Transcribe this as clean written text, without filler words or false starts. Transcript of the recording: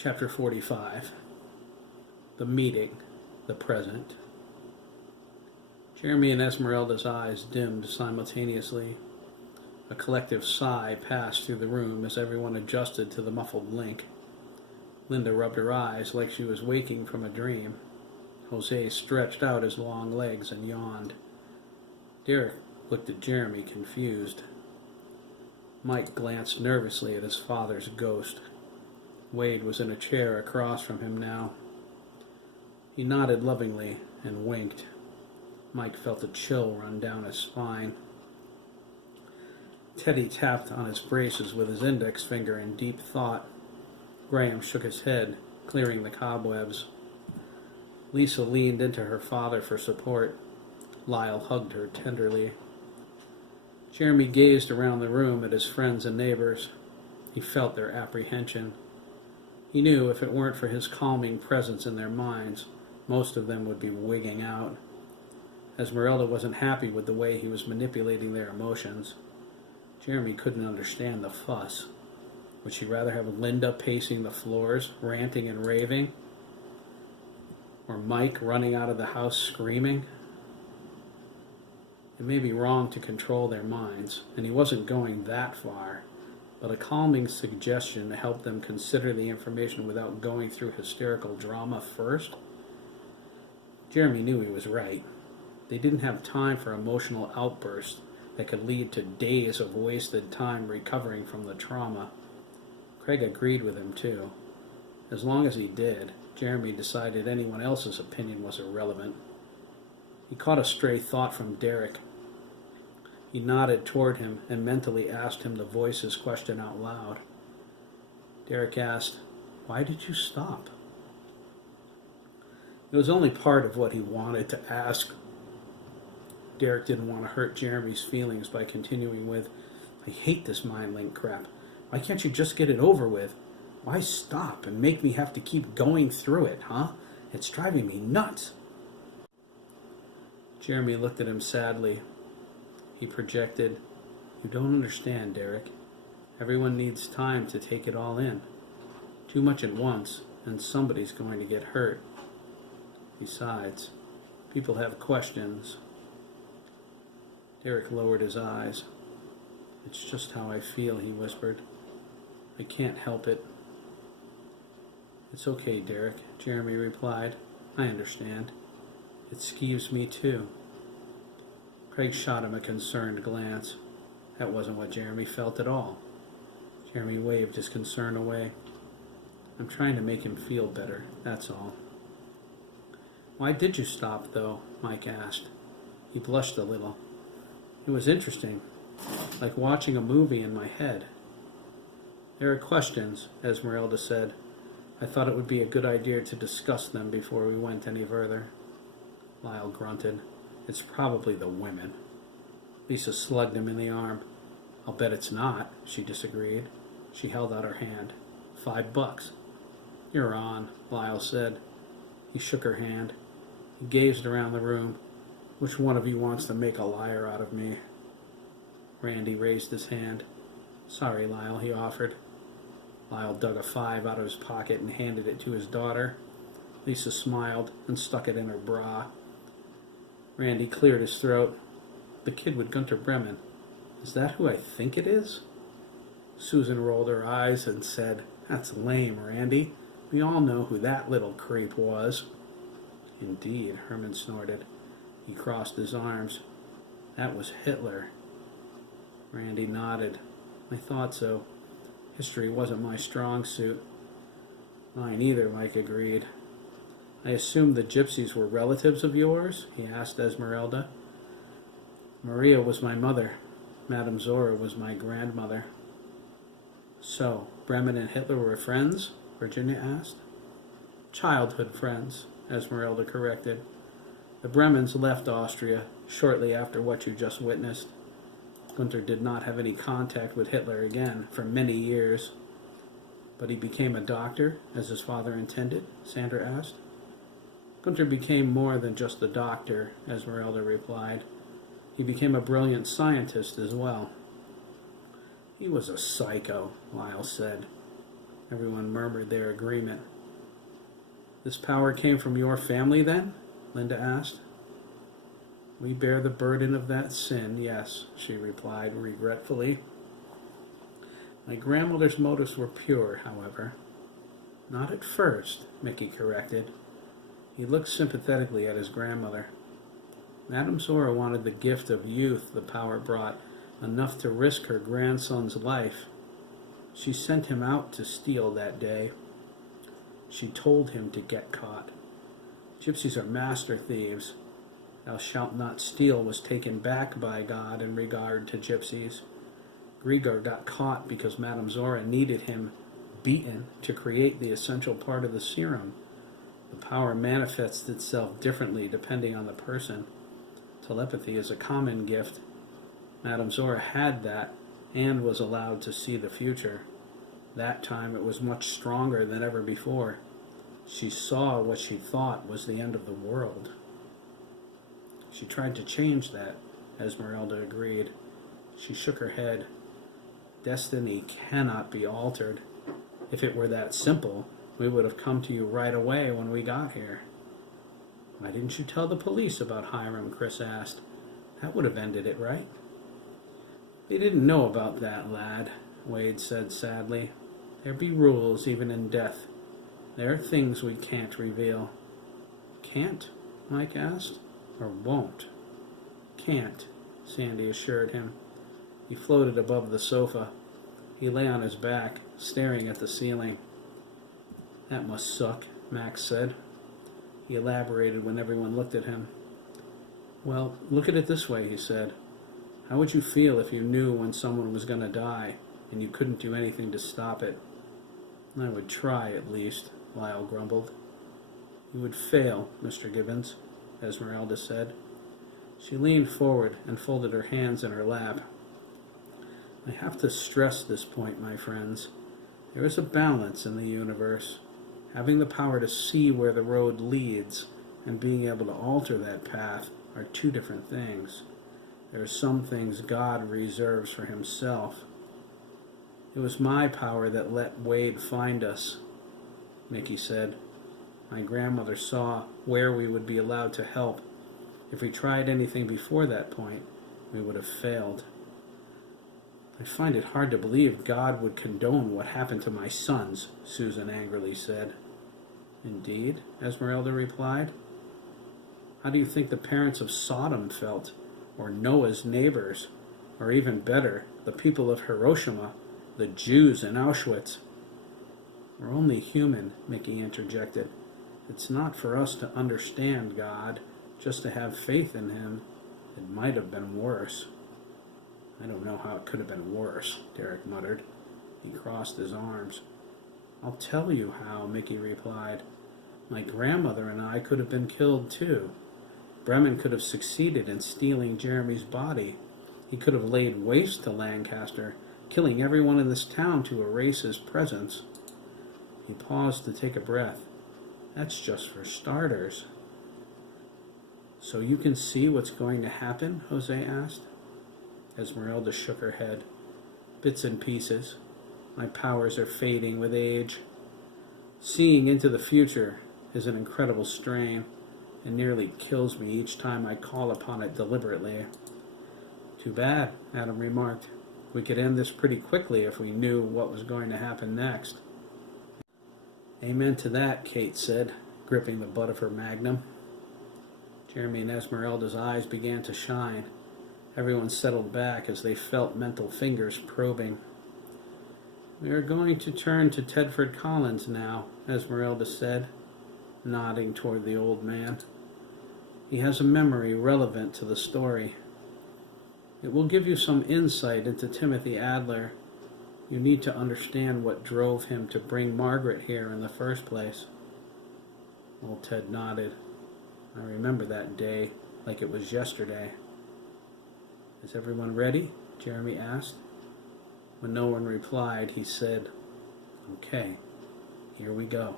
Chapter 45. The Meeting. The Present. Jeremy and Esmeralda's eyes dimmed simultaneously. A collective sigh passed through the room as everyone adjusted to the muffled link. Linda rubbed her eyes like she was waking from a dream. Jose stretched out his long legs and yawned. Derek looked at Jeremy, confused. Mike glanced nervously at his father's ghost. Wade was in a chair across from him now. He nodded lovingly and winked. Mike felt a chill run down his spine. Teddy tapped on his braces with his index finger in deep thought. Graham shook his head, clearing the cobwebs. Lisa leaned into her father for support. Lyle hugged her tenderly. Jeremy gazed around the room at his friends and neighbors. He felt their apprehension. He knew if it weren't for his calming presence in their minds, most of them would be wigging out. Esmeralda wasn't happy with the way he was manipulating their emotions. Jeremy couldn't understand the fuss. Would she rather have Linda pacing the floors, ranting and raving? Or Mike running out of the house screaming? It may be wrong to control their minds, and he wasn't going that far, but a calming suggestion to help them consider the information without going through hysterical drama first? Jeremy knew he was right. They didn't have time for emotional outbursts that could lead to days of wasted time recovering from the trauma. Craig agreed with him, too. As long as he did, Jeremy decided anyone else's opinion was irrelevant. He caught a stray thought from Derek. He nodded toward him and mentally asked him to voice his question out loud. Derek asked, "Why did you stop?" It was only part of what he wanted to ask. Derek didn't want to hurt Jeremy's feelings by continuing with, "I hate this mind link crap. Why can't you just get it over with? Why stop and make me have to keep going through it, huh? It's driving me nuts." Jeremy looked at him sadly. He projected, "You don't understand, Derek. Everyone needs time to take it all in. Too much at once, and somebody's going to get hurt. Besides, people have questions." Derek lowered his eyes. "It's just how I feel," he whispered. "I can't help it." "It's okay, Derek," Jeremy replied. "I understand. It skeeves me too." Craig shot him a concerned glance. That wasn't what Jeremy felt at all. Jeremy waved his concern away. "I'm trying to make him feel better, that's all." "Why did you stop, though?" Mike asked. He blushed a little. "It was interesting, like watching a movie in my head." "There are questions," Esmeralda said. "I thought it would be a good idea to discuss them before we went any further." Lyle grunted. "It's probably the women." Lisa slugged him in the arm. "I'll bet it's not," she disagreed. She held out her hand. $5. "You're on," Lyle said. He shook her hand. He gazed around the room. "Which one of you wants to make a liar out of me?" Randy raised his hand. "Sorry, Lyle," he offered. Lyle dug a 5 out of his pocket and handed it to his daughter. Lisa smiled and stuck it in her bra. Randy cleared his throat. "The kid with Gunter Bremen. Is that who I think it is?" Susan rolled her eyes and said, "That's lame, Randy. We all know who that little creep was." "Indeed," Herman snorted. He crossed his arms. "That was Hitler." Randy nodded. "I thought so. History wasn't my strong suit." "Mine either," Mike agreed. "I assumed the gypsies were relatives of yours?" he asked Esmeralda. "Maria was my mother. Madame Zora was my grandmother." "So, Bremen and Hitler were friends?" Virginia asked. "Childhood friends," Esmeralda corrected. "The Bremens left Austria shortly after what you just witnessed. Gunter did not have any contact with Hitler again for many years." "But he became a doctor, as his father intended?" Sandra asked. "Gunter became more than just a doctor," Esmeralda replied. "He became a brilliant scientist as well." "He was a psycho," Lyle said. Everyone murmured their agreement. This power came from your family, then? Linda asked. We bear the burden of that sin, yes, she replied regretfully. My grandmother's motives were pure, however. Not at first, Mickey corrected. He looked sympathetically at his grandmother. Madame Zora wanted the gift of youth the power brought, enough to risk her grandson's life. She sent him out to steal that day. She told him to get caught. Gypsies are master thieves. Thou shalt not steal was taken back by God in regard to gypsies. Grigor got caught because Madame Zora needed him beaten to create the essential part of the serum. The power manifests itself differently depending on the person. Telepathy is a common gift. Madame Zora had that and was allowed to see the future. That time it was much stronger than ever before. She saw what she thought was the end of the world. She tried to change that, Esmeralda agreed. She shook her head. Destiny cannot be altered. If it were that simple, we would have come to you right away when we got here. Why didn't you tell the police about Hiram? Chris asked. That would have ended it, right? They didn't know about that, lad, Wade said sadly. There be rules even in death. There are things we can't reveal. Can't? Mike asked. Or won't? Can't, Sandy assured him. He floated above the sofa. He lay on his back, staring at the ceiling. That must suck, Max said. He elaborated when everyone looked at him. Well, look at it this way, he said. How would you feel if you knew when someone was going to die and you couldn't do anything to stop it? I would try, at least, Lyle grumbled. You would fail, Mr. Gibbons, Esmeralda said. She leaned forward and folded her hands in her lap. I have to stress this point, my friends. There is a balance in the universe. Having the power to see where the road leads and being able to alter that path are two different things. There are some things God reserves for himself. It was my power that let Wade find us, Mickey said. My grandmother saw where we would be allowed to help. If we tried anything before that point, we would have failed. I find it hard to believe God would condone what happened to my sons, Susan angrily said. Indeed, Esmeralda replied. How do you think the parents of Sodom felt, or Noah's neighbors, or even better, the people of Hiroshima, the Jews in Auschwitz? We're only human, Mickey interjected. It's not for us to understand God, just to have faith in him. It might have been worse. I don't know how it could have been worse, Derek muttered. He crossed his arms. I'll tell you how, Mickey replied. My grandmother and I could have been killed too. Bremen could have succeeded in stealing Jeremy's body. He could have laid waste to Lancaster, killing everyone in this town to erase his presence. He paused to take a breath. That's just for starters. So you can see what's going to happen? Jose asked. Esmeralda shook her head. Bits and pieces. My powers are fading with age. Seeing into the future is an incredible strain. It nearly kills me each time I call upon it deliberately. Too bad, Adam remarked. We could end this pretty quickly if we knew what was going to happen next. Amen to that, Kate said, gripping the butt of her magnum. Jeremy and Esmeralda's eyes began to shine. Everyone settled back as they felt mental fingers probing. We are going to turn to Tedford Collins now, Esmeralda said, nodding toward the old man. He has a memory relevant to the story. It will give you some insight into Timothy Adler. You need to understand what drove him to bring Margaret here in the first place. Old Ted nodded. I remember that day like it was yesterday. Is everyone ready? Jeremy asked. When no one replied, he said, Okay, here we go.